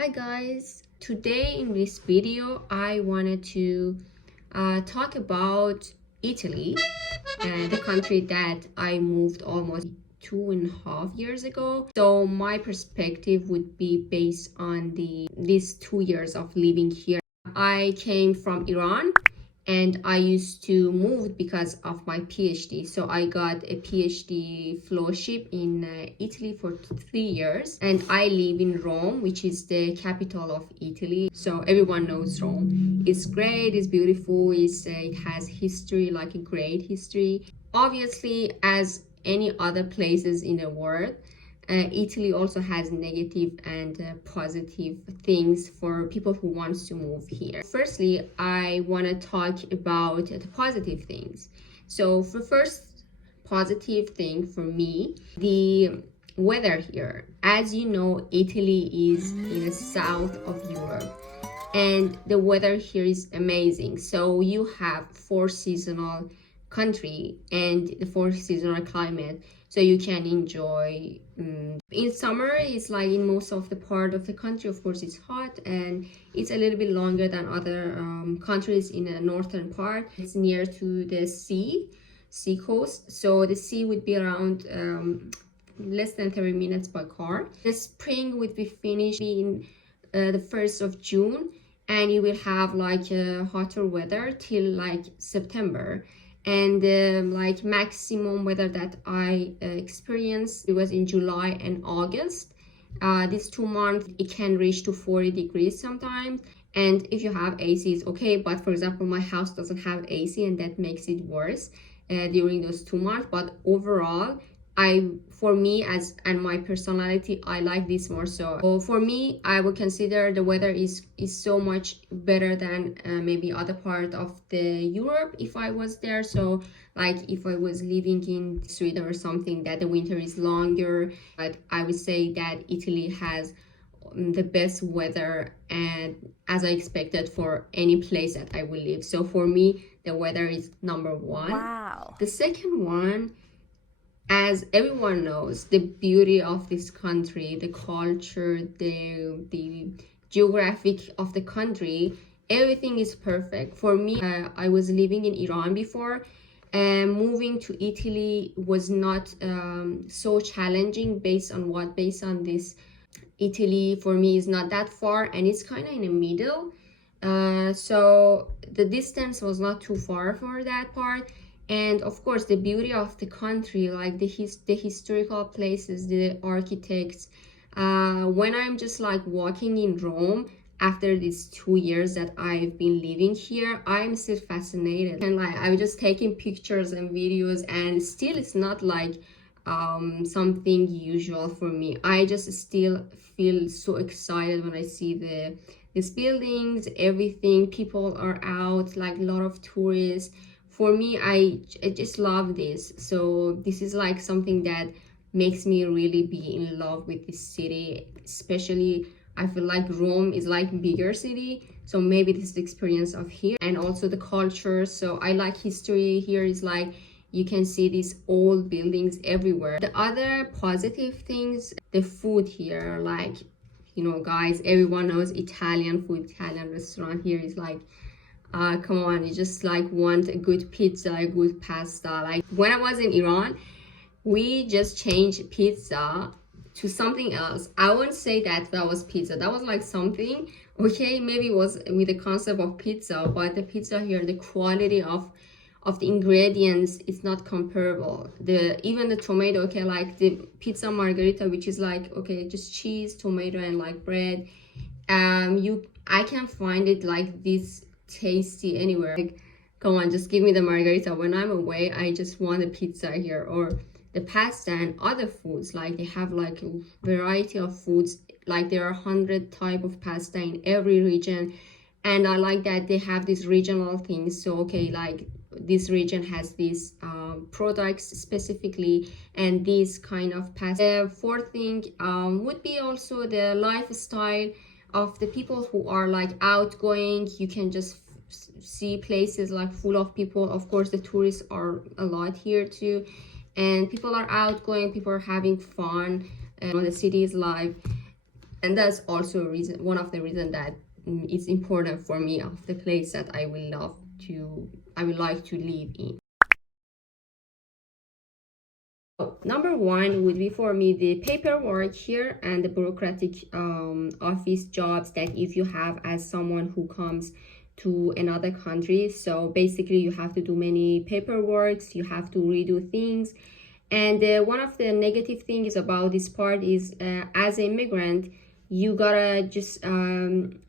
Hi guys, today in this video I wanted to talk about Italy, the country that I moved almost 2.5 years ago. So my perspective would be based on these 2 years of living here. I came from Iran and I used to move because of my PhD. So I got a PhD fellowship in Italy for 3 years, and I live in Rome, which is the capital of Italy. So everyone knows Rome. It's great, it's beautiful, it has history, like a great history. Obviously, as any other places in the world, Italy also has negative and positive things for people who wants to move here. Firstly, I want to talk about the positive things. So for first positive thing for me, the weather here. As you know, Italy is in the south of Europe and the weather here is amazing. So you have four seasonal country and the four seasonal climate, so you can enjoy. In summer it's like in most of the part of the country, of course it's hot and it's a little bit longer than other countries in the northern part. It's near to the sea coast, so the sea would be around less than 30 minutes by car. The spring would be finished in the 1st of June, and you will have like a hotter weather till like September. And like maximum weather that I experienced, it was in July and August. These 2 months it can reach to 40 degrees sometimes, and if you have AC it's okay, but for example my house doesn't have AC and that makes it worse during those 2 months. But overall, for me and my personality, I like this more. So for me, I would consider the weather is so much better than maybe other part of the Europe if I was there. So like if I was living in Sweden or something, that the winter is longer. But I would say that Italy has the best weather and as I expected for any place that I will live. So for me, the weather is number one. Wow. The second one, as everyone knows, the beauty of this country, the culture, the geographic of the country, everything is perfect. For me, I was living in Iran before, and moving to Italy was not so challenging based on this. Italy for me is not that far and it's kind of in the middle. So the distance was not too far for that part. And of course, the beauty of the country, like the historical places, the architects. When I'm just like walking in Rome, after these 2 years that I've been living here, I'm still fascinated. And like I'm just taking pictures and videos, and still it's not like something usual for me. I just still feel so excited when I see these buildings, everything. People are out, like a lot of tourists. For me, I just love this. So this is like something that makes me really be in love with this city. Especially, I feel like Rome is like bigger city. So maybe this is the experience of here, and also the culture. So I like history. Here is like, you can see these old buildings everywhere. The other positive things, the food here, like, you know, guys, everyone knows Italian food. Italian restaurant here is like, come on, you just like want a good pizza, a good pasta. Like when I was in Iran, we just changed pizza to something else. I wouldn't say that was pizza. That was like something, okay, maybe it was with the concept of pizza, but the pizza here, the quality of the ingredients is not comparable. Even the tomato, okay, like the pizza margherita, which is like, okay, just cheese, tomato, and like bread. I can't find it like this tasty anywhere. Like, come on, just give me the margarita. When I'm away, I just want a pizza here. Or the pasta and other foods, like they have like a variety of foods, like there are 100 type of pasta in every region, and I like that they have these regional things. So okay, like this region has these products specifically and this kind of pasta. The fourth thing would be also the lifestyle of the people who are like outgoing. You can just see places like full of people. Of course, the tourists are a lot here too, and people are outgoing, people are having fun, and the city is live. And that's also a reason, one of the reasons that it's important for me of the place that I would like to live in. Number one would be for me the paperwork here and the bureaucratic office jobs that if you have as someone who comes to another country. So basically you have to do many paperworks, you have to redo things. And one of the negative things about this part is as an immigrant, you gotta just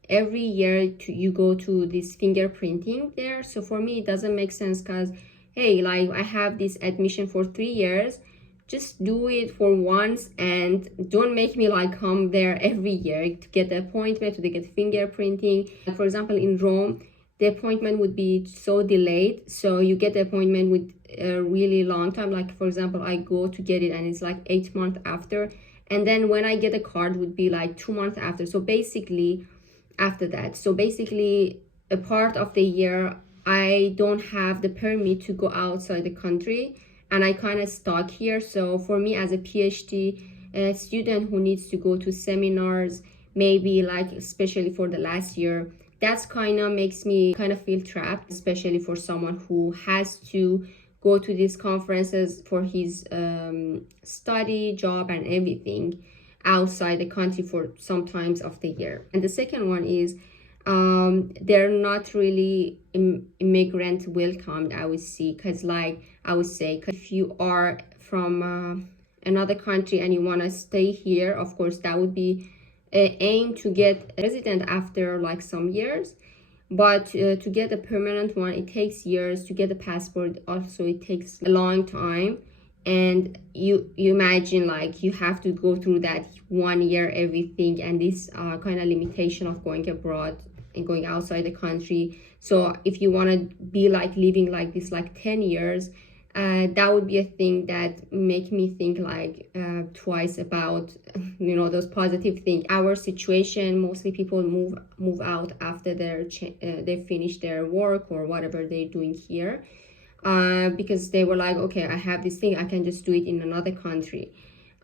every year you go to this fingerprinting there. So for me it doesn't make sense, because hey, like I have this admission for 3 years, just do it for once and don't make me like come there every year to get the appointment, to get fingerprinting. For example, in Rome, the appointment would be so delayed, so you get the appointment with a really long time. Like for example, I go to get it and it's like 8 months after, and then when I get a card would be like 2 months after. So basically after that, so basically a part of the year I don't have the permit to go outside the country, and I kind of stuck here. So for me as a PhD student who needs to go to seminars, maybe like especially for the last year, that's kind of makes me kind of feel trapped, especially for someone who has to go to these conferences for his study, job and everything outside the country for some times of the year. And the second one is they're not really immigrant welcomed, I would say, because if you are from another country and you want to stay here, of course that would be aim to get a resident after like some years, but to get a permanent one it takes years. To get a passport also it takes a long time, and you imagine like you have to go through that 1 year everything, and this kind of limitation of going abroad and going outside the country. So if you want to be like living like this like 10 years, that would be a thing that make me think like twice about those positive things. Our situation, mostly people move out after they finish their work or whatever they're doing here, because they were like, okay, I have this thing, I can just do it in another country.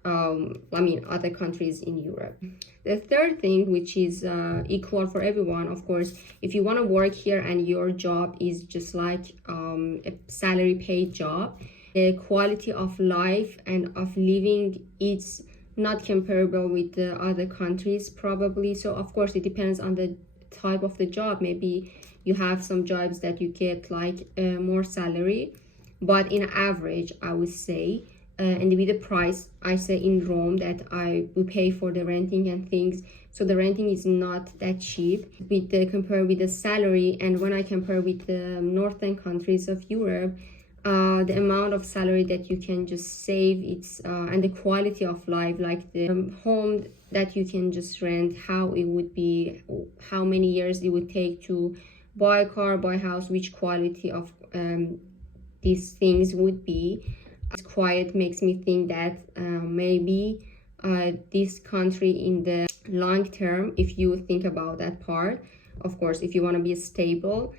Other countries in Europe. The third thing, which is equal for everyone, of course, if you want to work here and your job is just like a salary paid job, the quality of life and of living is not comparable with the other countries probably. So of course it depends on the type of the job. Maybe you have some jobs that you get like more salary, but in average I would say, and with the price, I say in Rome that we pay for the renting and things. So the renting is not that cheap compare with the salary. And when I compare with the northern countries of Europe, the amount of salary that you can just save, and the quality of life, like the home that you can just rent, how it would be, how many years it would take to buy a car, buy a house, which quality of these things would be. It's quiet makes me think that maybe this country in the long term, if you think about that part, of course, if you want to be stable,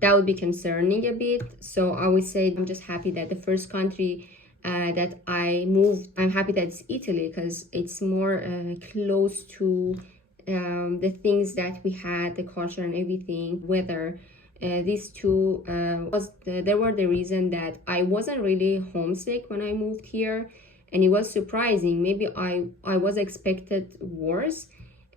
that would be concerning a bit. So I would say I'm just happy that the first country that I moved, I'm happy that it's Italy, because it's more close to the things that we had, the culture and everything, weather. These two they were the reason that I wasn't really homesick when I moved here, and it was surprising. Maybe I was expected worse,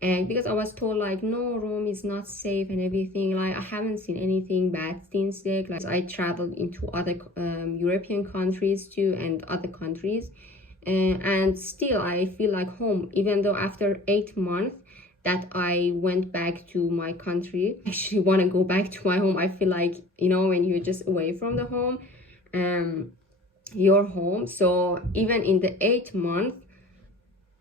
and because I was told like, no, Rome is not safe and everything. Like I haven't seen anything bad since then. Like I traveled into other European countries too and other countries, and still I feel like home, even though after 8 months that I went back to my country. I actually want to go back to my home. I feel like, when you're just away from the home, your home. So even in the 8th month,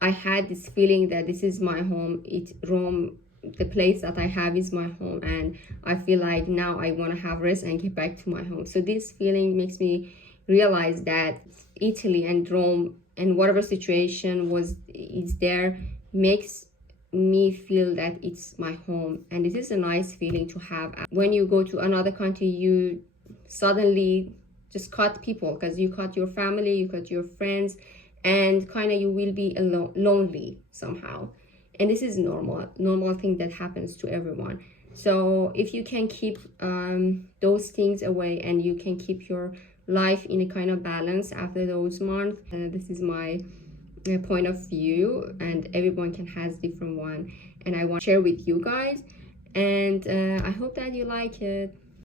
I had this feeling that this is my home. Rome, the place that I have is my home. And I feel like now I want to have rest and get back to my home. So this feeling makes me realize that Italy and Rome and whatever situation is there makes me feel that it's my home. And this is a nice feeling to have. When you go to another country, you suddenly just cut people, because you cut your family, you cut your friends, and kind of you will be lonely somehow. and this is normal thing that happens to everyone. So if you can keep those things away and you can keep your life in a kind of balance after those months, this is my point of view, and everyone can has different one, and I want to share with you guys, and I hope that you like it.